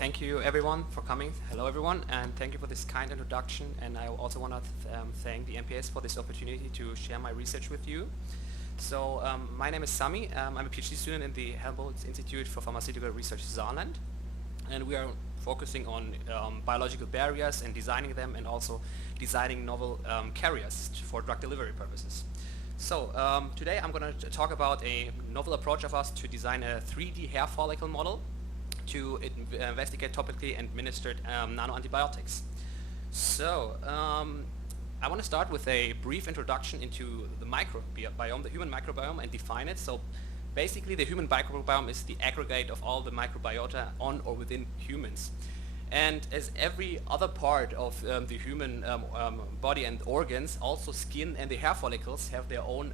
Thank you everyone for coming. Hello everyone, and thank you for this kind introduction. And I also want to thank the NPS for this opportunity to share my research with you. So my name is Samy. I'm a PhD student in the Helmholtz Institute for Pharmaceutical Research Saarland, and we are focusing on biological barriers and designing them, and also designing novel carriers for drug delivery purposes. So today I'm going to talk about a novel approach of us to design a 3D hair follicle model to investigate topically administered nano-antibiotics. So I want to start with a brief introduction into the microbiome, the human microbiome, and define it. So basically the human microbiome is the aggregate of all the microbiota on or within humans. And as every other part of the human body and organs, also skin and the hair follicles have their own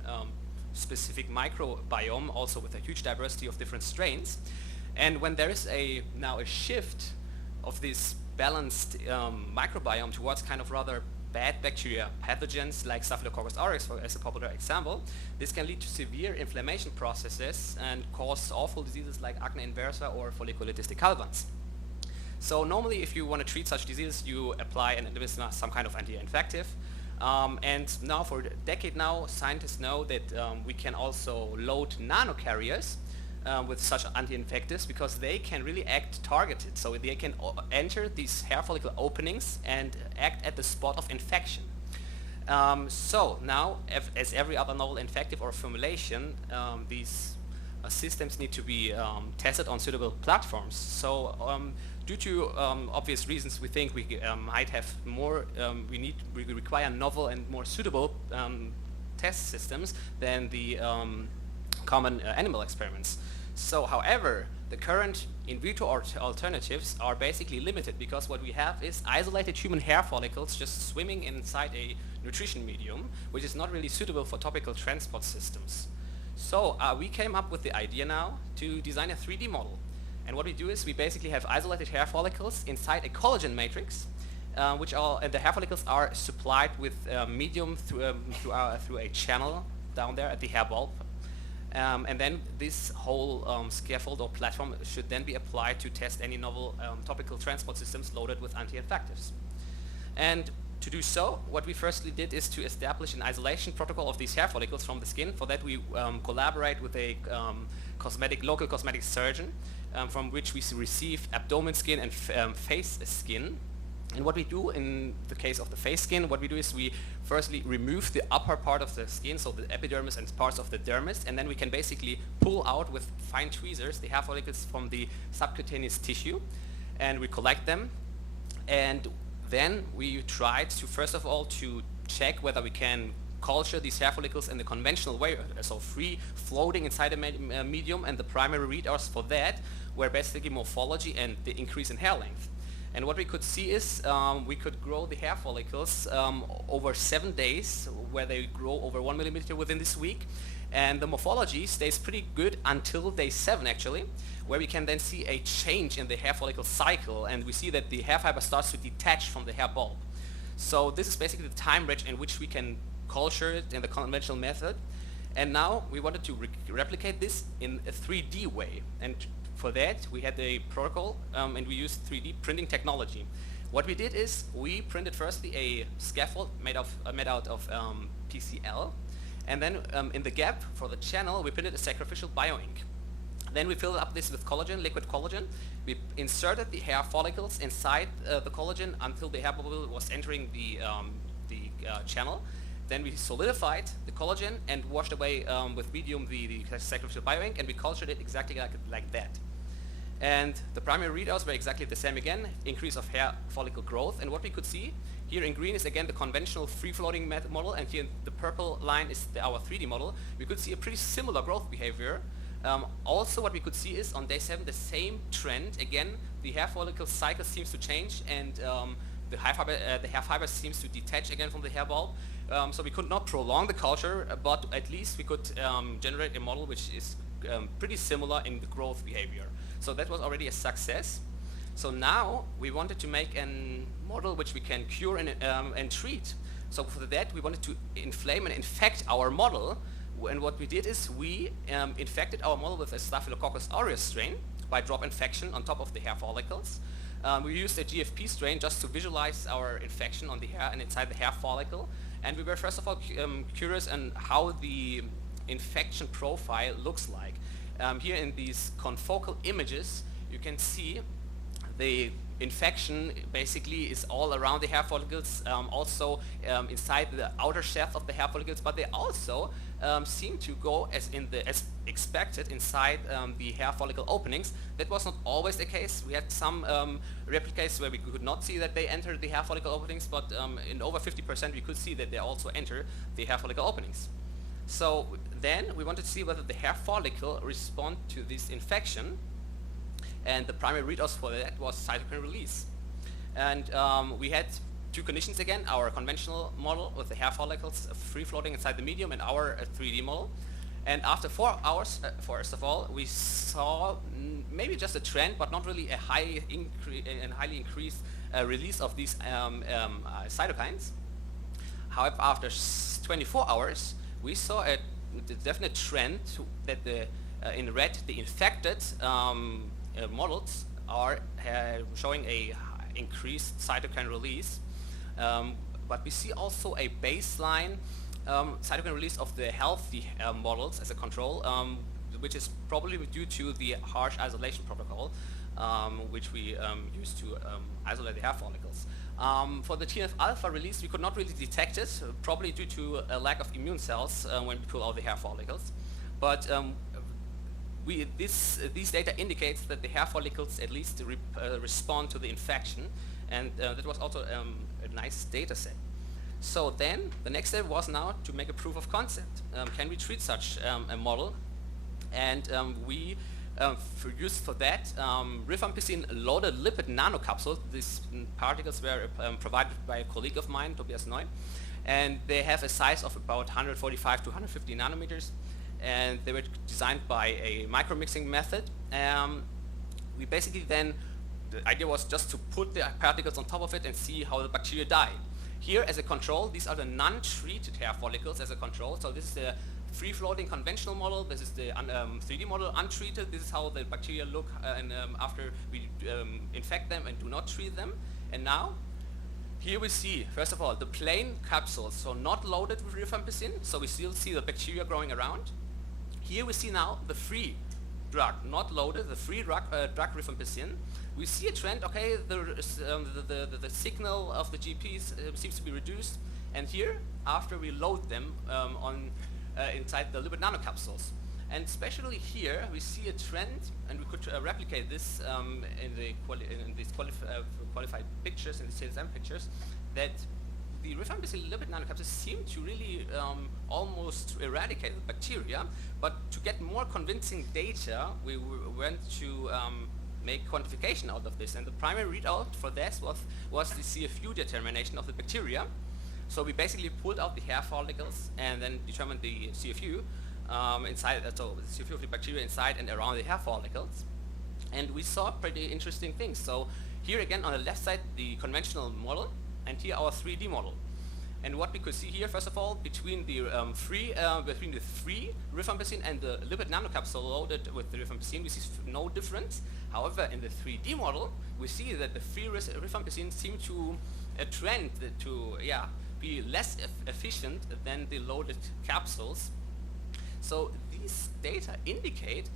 specific microbiome, also with a huge diversity of different strains. And when there is now a shift of this balanced microbiome towards kind of rather bad bacteria, pathogens like Staphylococcus aureus as a popular example, this can lead to severe inflammation processes and cause awful diseases like acne inversa or folliculitis decalvans. So normally if you want to treat such diseases, you apply and administer some kind of anti-infective. And now for a decade now, scientists know that we can also load nanocarriers with such anti-infectives, because they can really act targeted. So they can enter these hair follicle openings and act at the spot of infection. So now, as every other novel infective or formulation, these systems need to be tested on suitable platforms. So due to obvious reasons, we think we might have more, we require novel and more suitable test systems than the common animal experiments. So, however, the current in vitro alternatives are basically limited, because what we have is isolated human hair follicles just swimming inside a nutrition medium, which is not really suitable for topical transport systems. So we came up with the idea now to design a 3D model. And what we do is we basically have isolated hair follicles inside a collagen matrix, and the hair follicles are supplied with medium through a channel down there at the hair bulb. And then this whole scaffold or platform should then be applied to test any novel topical transport systems loaded with anti-infectives. And to do so, what we firstly did is to establish an isolation protocol of these hair follicles from the skin. For that we collaborate with a local cosmetic surgeon, from which we receive abdomen skin and face skin. And what we do in the case of the face skin, what we do is we firstly remove the upper part of the skin, so the epidermis and parts of the dermis, and then we can basically pull out with fine tweezers the hair follicles from the subcutaneous tissue, and we collect them. And then we tried to, first of all, to check whether we can culture these hair follicles in the conventional way, so free floating inside a medium, and the primary readouts for that were basically morphology and the increase in hair length. And what we could see is we could grow the hair follicles over 7 days, where they grow over 1 millimeter within this week. And the morphology stays pretty good until day 7 actually, where we can then see a change in the hair follicle cycle, and we see that the hair fiber starts to detach from the hair bulb. So this is basically the time range in which we can culture it in the conventional method. And now we wanted to replicate this in a 3D way. And for that, we had a protocol, and we used 3D printing technology. What we did is we printed firstly a scaffold made out of PCl, and then in the gap for the channel, we printed a sacrificial bioink. Then we filled up this with collagen, liquid collagen. We inserted the hair follicles inside the collagen until the hair bubble was entering the channel. Then we solidified the collagen and washed away with medium the sacrificial bioink, and we cultured it exactly like that. And the primary readouts were exactly the same again, increase of hair follicle growth. And what we could see here in green is again the conventional free-floating model, and here the purple line is our 3D model. We could see a pretty similar growth behavior. Also what we could see is on day 7 the same trend. Again, the hair follicle cycle seems to change, and the hair fiber seems to detach again from the hair bulb. So we could not prolong the culture, but at least we could generate a model which is pretty similar in the growth behavior. So that was already a success. So now we wanted to make a model which we can cure and treat. So for that we wanted to inflame and infect our model, and what we did is we infected our model with a Staphylococcus aureus strain, by drop infection on top of the hair follicles. We used a GFP strain just to visualize our infection on the hair and inside the hair follicle. And we were first of all curious on how the infection profile looks like. Here in these confocal images, you can see the infection basically is all around the hair follicles, also inside the outer shaft of the hair follicles, but they also seem to go as expected inside the hair follicle openings. That was not always the case. We had some replicas where we could not see that they entered the hair follicle openings, but in over 50% we could see that they also enter the hair follicle openings. So then we wanted to see whether the hair follicle respond to this infection, and the primary readout for that was cytokine release. And we had two conditions again, our conventional model with the hair follicles free floating inside the medium and our 3D model. And after 4 hours, first of all, we saw maybe just a trend, but not really a highly increased release of these cytokines. However, after 24 hours, we saw a definite trend that in red, the infected models are showing a increased cytokine release, but we see also a baseline cytokine release of the healthy models as a control, which is probably due to the harsh isolation protocol, which we use to isolate the hair follicles. For the TNF-alpha release, we could not really detect it, probably due to a lack of immune cells when we pull out the hair follicles. But these data indicates that the hair follicles at least respond to the infection, and that was also a nice data set. So then the next step was now to make a proof of concept. Can we treat such a model? And we used for that rifampicin loaded lipid nanocapsules. These particles were provided by a colleague of mine, Tobias Neu, and they have a size of about 145 to 150 nanometers. And they were designed by a micromixing method. We basically then, the idea was just to put the particles on top of it and see how the bacteria die. Here as a control, these are the non-treated hair follicles as a control. So this is the free-floating conventional model. This is the 3D model untreated. This is how the bacteria look after we infect them and do not treat them. And now, here we see, first of all, the plain capsules, so not loaded with rifampicin, so we still see the bacteria growing around. Here we see now the free drug, not loaded, the free drug rifampicin. We see a trend, okay, the signal of the GPs seems to be reduced, and here, after we load them inside the lipid nanocapsules. And especially here, we see a trend, and we could replicate this in these qualified pictures, in the CSM pictures, that the rifampicin lipid nanocapsules seem to really almost eradicate the bacteria. But to get more convincing data, we went to make quantification out of this. And the primary readout for this was the CFU determination of the bacteria. So we basically pulled out the hair follicles and then determined the CFU inside, so the CFU of the bacteria inside and around the hair follicles. And we saw pretty interesting things. So here again on the left side, the conventional model, and here our 3D model. And what we could see here, first of all, between the free rifampicin and the lipid nanocapsule loaded with the rifampicin, we see no difference. However, in the 3D model, we see that the free rifampicin seem to trend to be less efficient than the loaded capsules. So these data indicate,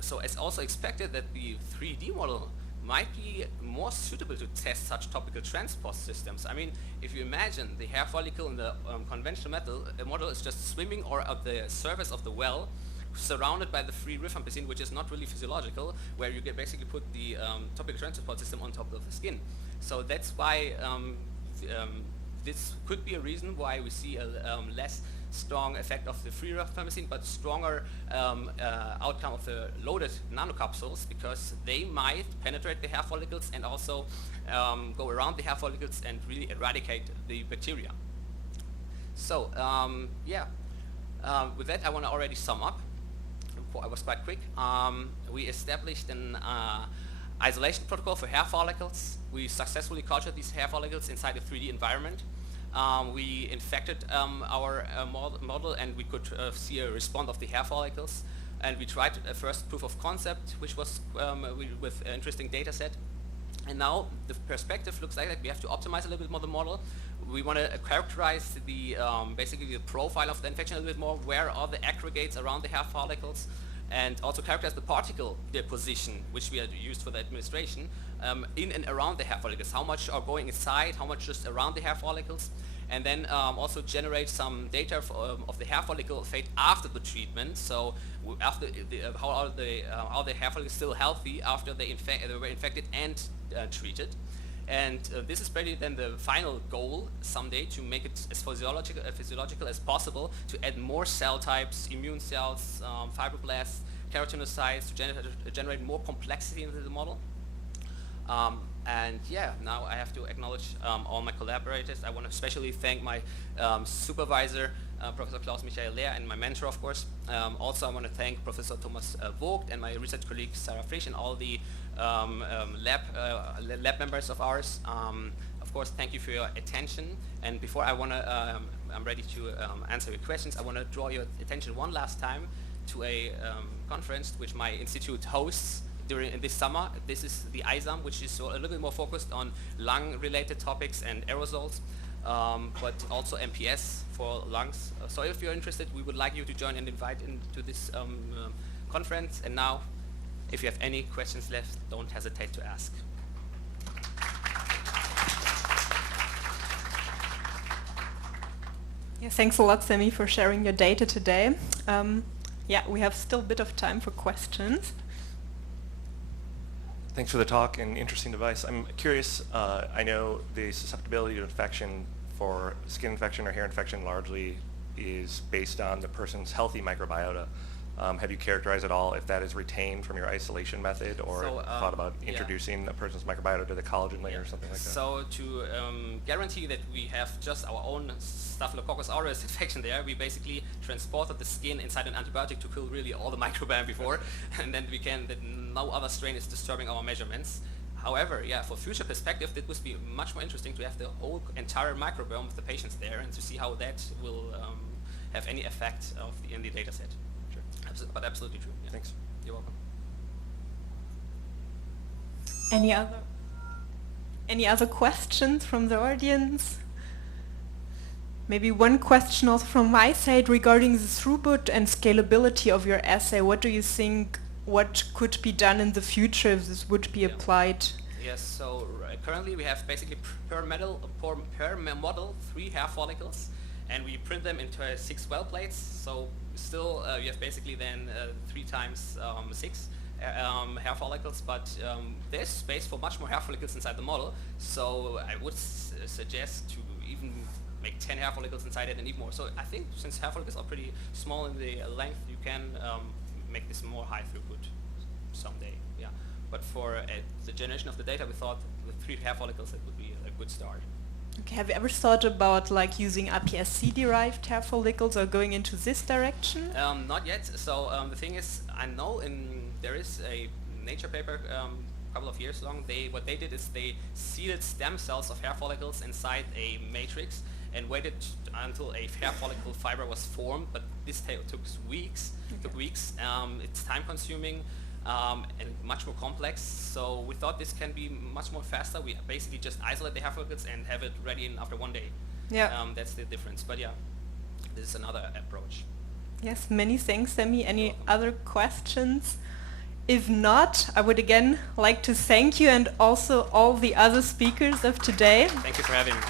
so as also expected, that the 3D model might be more suitable to test such topical transport systems. I mean, if you imagine the hair follicle in the conventional model is just swimming or at the surface of the well, surrounded by the free rifampicin, which is not really physiological, where you basically put the topical transport system on top of the skin. So that's why this could be a reason why we see a less strong effect of the free rifampicin, but stronger outcome of the loaded nanocapsules, because they might penetrate the hair follicles and also go around the hair follicles and really eradicate the bacteria. So with that I want to already sum up. I was quite quick. We established an isolation protocol for hair follicles. We successfully cultured these hair follicles inside a 3D environment. We infected our model, and we could see a response of the hair follicles. And we tried a first proof of concept, which was with an interesting data set. And now the perspective looks like that we have to optimize a little bit more the model. We want to characterize the basically the profile of the infection a little bit more. Where are the aggregates around the hair follicles? And also characterize the particle deposition, which we had used for the administration, in and around the hair follicles. How much are going inside, how much just around the hair follicles, and then also generate some data of the hair follicle fate after the treatment. So after how are the hair follicles still healthy after they were infected and treated. And this is probably then the final goal someday, to make it as physiological as possible, to add more cell types, immune cells, fibroblasts, keratinocytes, to generate more complexity into the model. And yeah, now I have to acknowledge all my collaborators. I want to especially thank my supervisor, Professor Klaus Michael Lehr, and my mentor, of course. Also, I want to thank Professor Thomas Vogt and my research colleague Sarah Frisch, and all the lab members of ours. Of course, thank you for your attention. And before I'm ready to answer your questions, I want to draw your attention one last time to a conference which my institute hosts in this summer. This is the ISAM, which is a little bit more focused on lung-related topics and aerosols, but also MPS for lungs. So if you're interested, we would like you to join and invite into this conference. And now, if you have any questions left, don't hesitate to ask. Yeah, thanks a lot, Samy, for sharing your data today. Yeah, we have still a bit of time for questions. Thanks for the talk and interesting device. I'm curious, I know the susceptibility to infection for skin infection or hair infection largely is based on the person's healthy microbiota. Have you characterized at all if that is retained from your isolation method, or thought about introducing a person's microbiota to the collagen layer or something like that? So to guarantee that we have just our own Staphylococcus aureus infection there, we basically transported the skin inside an antibiotic to kill really all the microbiome before, and then that no other strain is disturbing our measurements. However, yeah, for future perspective, it would be much more interesting to have the whole entire microbiome of the patients there, and to see how that will have any effect in the data set. But absolutely true. Yeah. Thanks. You're welcome. Any other questions from the audience? Maybe one question also from my side regarding the throughput and scalability of your assay. What do you think, what could be done in the future if this would be applied? Yes, so currently we have basically per model 3 hair follicles, and we print them into 6 well plates. So still you have basically then 3 times 6 hair follicles, but there's space for much more hair follicles inside the model. So I would suggest to even make 10 hair follicles inside it and even more. So I think since hair follicles are pretty small in the length, you can make this more high throughput someday. Yeah. But for the generation of the data, we thought with 3 hair follicles it would be a good start. Okay, have you ever thought about like using iPSC-derived hair follicles or going into this direction? Not yet. So the thing is, I know there is a Nature paper a couple of years long. What they did is they seeded stem cells of hair follicles inside a matrix and waited until a hair follicle fiber was formed. But this took weeks. It's time-consuming. And much more complex, so we thought this can be much more faster. We basically just isolate the hair follicles and have it ready after 1 day. Yeah. That's the difference. But yeah, this is another approach. Yes, many thanks, Samy. Any other questions? If not, I would again like to thank you and also all the other speakers of today. Thank you for having me.